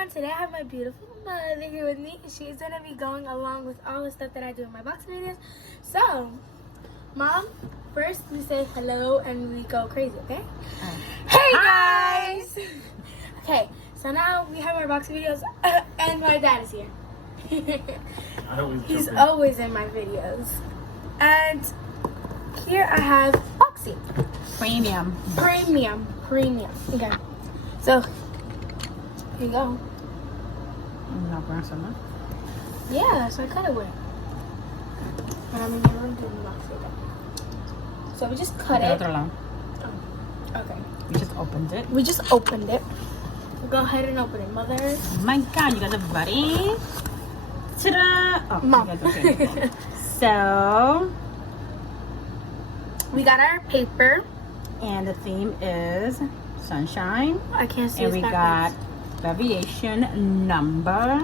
everyone, today I have my beautiful mother here with me. She's going to be going along with all the stuff that I do in my boxing videos. So, Mom, first we say hello and we go crazy, okay? Hey guys! Okay, so now we have our boxing videos and my dad is here. He's always in my videos. And here I have Boxy. Premium. Okay, so here you go. No person. Yeah, so I cut it with. And I'm in your room doing Boxy. So we just cut it. Oh, okay. we just opened it. We just opened it. Go ahead and open it, Mother. Oh my God, you guys are ready? Ta-da! Oh, Mom. you guys are okay. So, We got our paper. and the theme is sunshine. I can't see And his we backwards. got variation number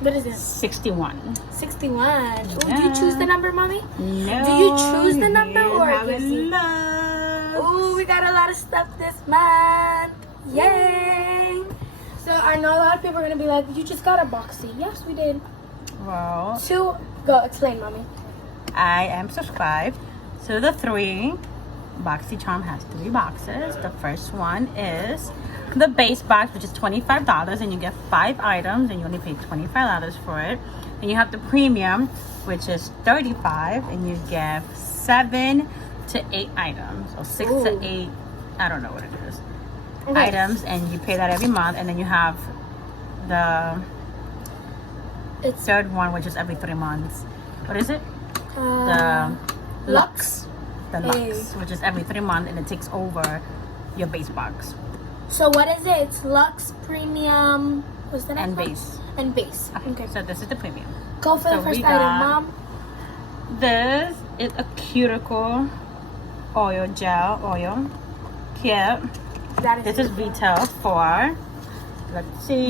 What is this? 61. 61. Ooh, do you Yeah. choose the number, Mommy? No. Do you choose the number you or have it gives you? love? Ooh, we got a lot of stuff this month. Yay! So I know a lot of people are going to be like, you just got a Boxy. Yes, we did. Well, Go, explain, Mommy. I am subscribed to the 3. Boxycharm has 3 boxes. The first one is the base box, which is $25, and you get 5 items, and you only pay $25 for it. And you have the premium, which is $35, and you get 7 to 8 items, or 6 Ooh. to 8. I don't know what it is. Okay. Items, and you pay that every month, and then you have the It's third one, which is every 3 months. What is it? The Lux. The Hey. Lux, which is every 3 months, and it takes over your base box So what is it? It's Lux, Premium, what's the next and one? base. And Base. Okay. So this is the premium. Go for the so first we item, got- Mom. This is a cuticle oil gel oil kit. That is This is beautiful. retail for. Let's see.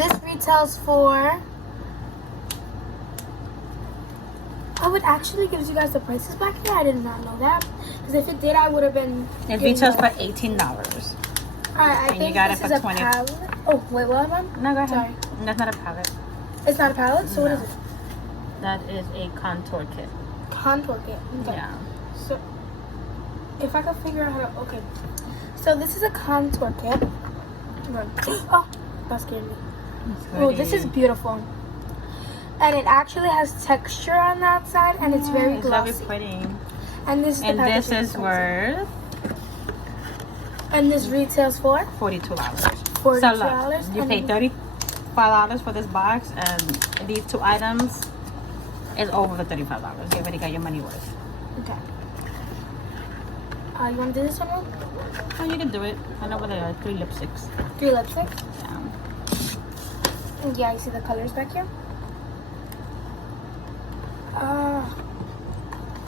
This retails for. Oh, it actually gives you guys the prices back here. I did not know that. Because if it did, I would have been. It getting retails more. for $18. I and you think got this it for is a 20. palette. Oh, wait, what, Mom? No, go ahead. Sorry. That's not a palette. It's not a palette. So what No. is it? That is a contour kit. Contour kit. Okay. Yeah. So, if I could figure out how to. Okay. So this is a contour kit. Oh, that scared me. Oh, this is beautiful. And it actually has texture on the outside, and it's very It's glossy. very pretty. And this is And the this packaging is inside. worth And this retails for $42. $42. So look, you and pay $35 for this box, and these 2 items is over the $35. You already got your money worth. Okay. You want to do this one, Mom? Oh, you can do it. I know what they are. 3 lipsticks. 3 lipsticks. Yeah. And yeah, you see the colors back here?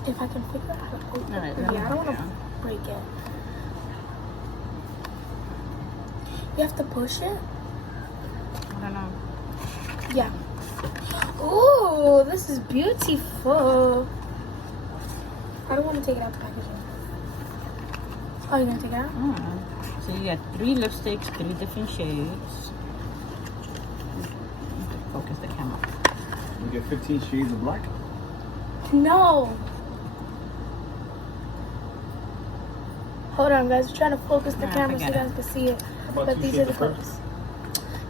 If I can figure out how to open Alright, it. let me Yeah, I don't help want to break it. You have to push it? I don't know. Yeah. Ooh, this is beautiful. I don't want to take it out the packaging. Oh, you're going to take it out? So you got 3 lipsticks, 3 different shades. Focus the camera. You get 15 shades of black. No. Hold on, guys. We're trying to focus the Nah, camera so you forget guys can see it. How about But 2 these are shades the of purple? colors.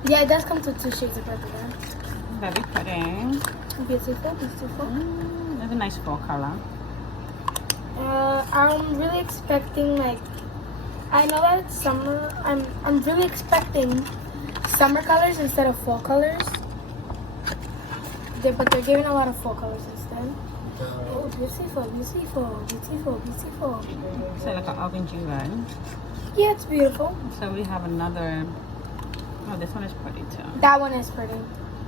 Yeah, it does come to 2 shades of purple, man. Very pretty. Beautiful, beautiful. That's a nice fall color. I'm really expecting, like, I know that it's summer. I'm really expecting summer colors instead of fall colors. But they're giving a lot of fall colors instead. Oh, beautiful, beautiful, beautiful, beautiful. So like an orangey red. Yeah, it's beautiful. So we have another. Oh, this one is pretty too. That one is pretty.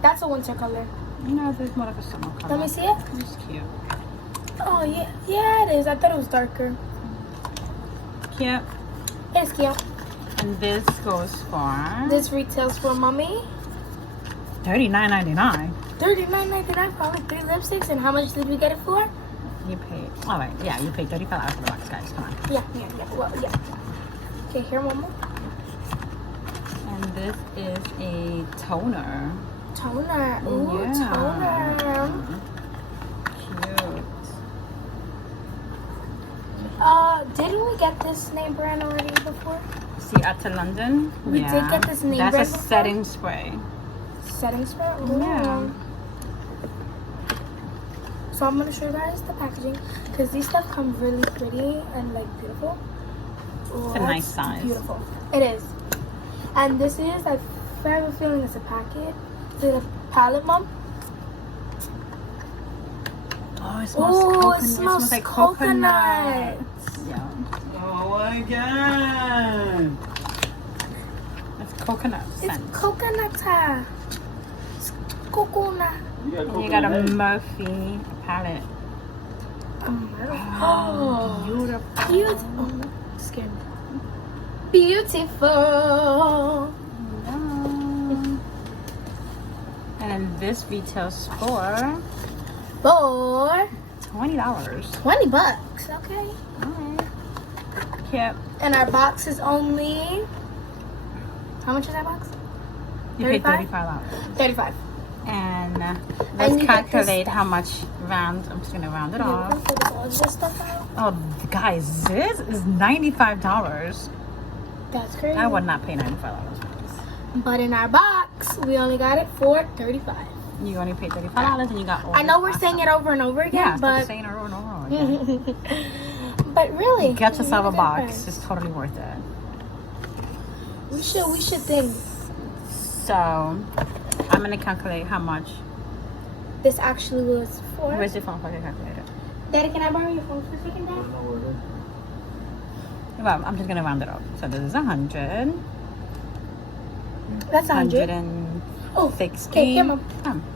That's a winter color. You know, there's more like a summer color. Let me see it. It's cute. Oh, yeah. Yeah, it is. I thought it was darker. Cute. It's cute. And this goes for This retails for Mommy $39.99. $39.99 for only 3 lipsticks. And how much did we get it for? You paid. All right. Yeah, you paid $35 for the box, guys. Come on. Yeah. Well, yeah. Okay, here, one more. And This is a toner. Toner. Ooh, Yeah. toner. Cute. Didn't we get this name brand already before? See, out to London. We did get this name That's brand a before? setting spray. Setting spray? Ooh. Yeah. So I'm gonna show you guys the packaging because these stuff come really pretty and like beautiful. Ooh, It's a nice that's size. Beautiful. It is. And this is like very feeling it's a packet. It's a palette, mom. Oh, it smells Ooh, coconut. it smells like coconut. Yeah. Oh my god! It's coconut It's scent. coconut. It's coconut. And you got a Murphy palette. Oh, Beautiful. beautiful. Oh, scared me. Beautiful. Yeah. And then this retails for For $20. $20. Okay. Alright. Cute. And our box is only. How much is our box? You paid 35? $35. 35. And And let's you get this calculate stuff. how much round. I'm just gonna round it Yeah, we're off. gonna figure all this stuff out. Oh, guys, this is $95. That's crazy. I would not pay $95 for this. But in our box, we only got it for 35. You only paid $35 and you got all I know this we're awesome. saying it over and over again, Yeah, stop but saying it over and over again. but really, Get yourself a look at box. this. It's totally worth it. We should think. So, I'm gonna calculate how much. This actually was for. Where's your phone for the calculator? Daddy, can I borrow your phone for a second, Dad? Well, I'm just gonna round it up. So this is 100. That's 100. 160. Oh, okay, here, Mom.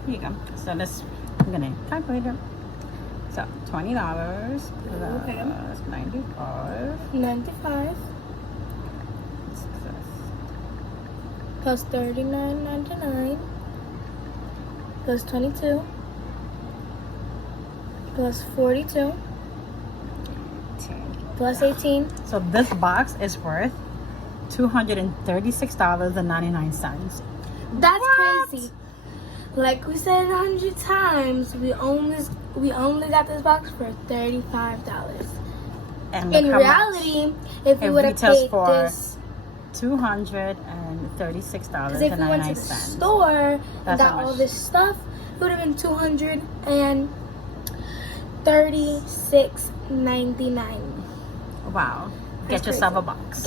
Here you go. So this, I'm gonna calculate it. So $20 Okay. plus 95. 95 plus 39.99 plus 22 plus 42 plus 18. So this box is worth $236.99. That's What? crazy. Like we said 100 times, we only got this box for $35. And In look how much reality, if we it would have retails paid for this, $236.99. because if we went to the store and That's got how all much. this stuff, it would have been $236.99. Wow. That's Get yourself crazy. a box.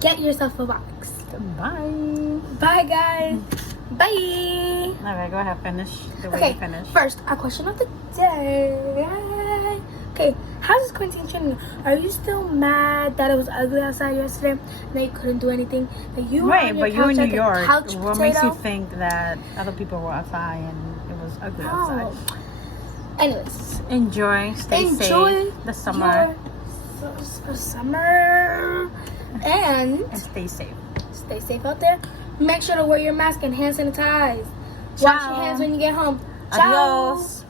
Get yourself a box. Bye. Bye, guys. Bye. Alright, go ahead. Finish the way Okay, you finish. first, our question of the day. Okay, how's this quarantine treating you? Are you still mad that it was ugly outside yesterday and that you couldn't do anything? That you were Right, on your but you're in couch New like a York. couch What makes you potato? think that other people were outside and it was ugly outside? Oh. Anyways, Enjoy. Stay enjoy safe. The summer. your summer and And stay safe. stay safe out there. Make sure to wear your mask and hand sanitize. Wash Ciao. your hands when you get home. Ciao. Adios.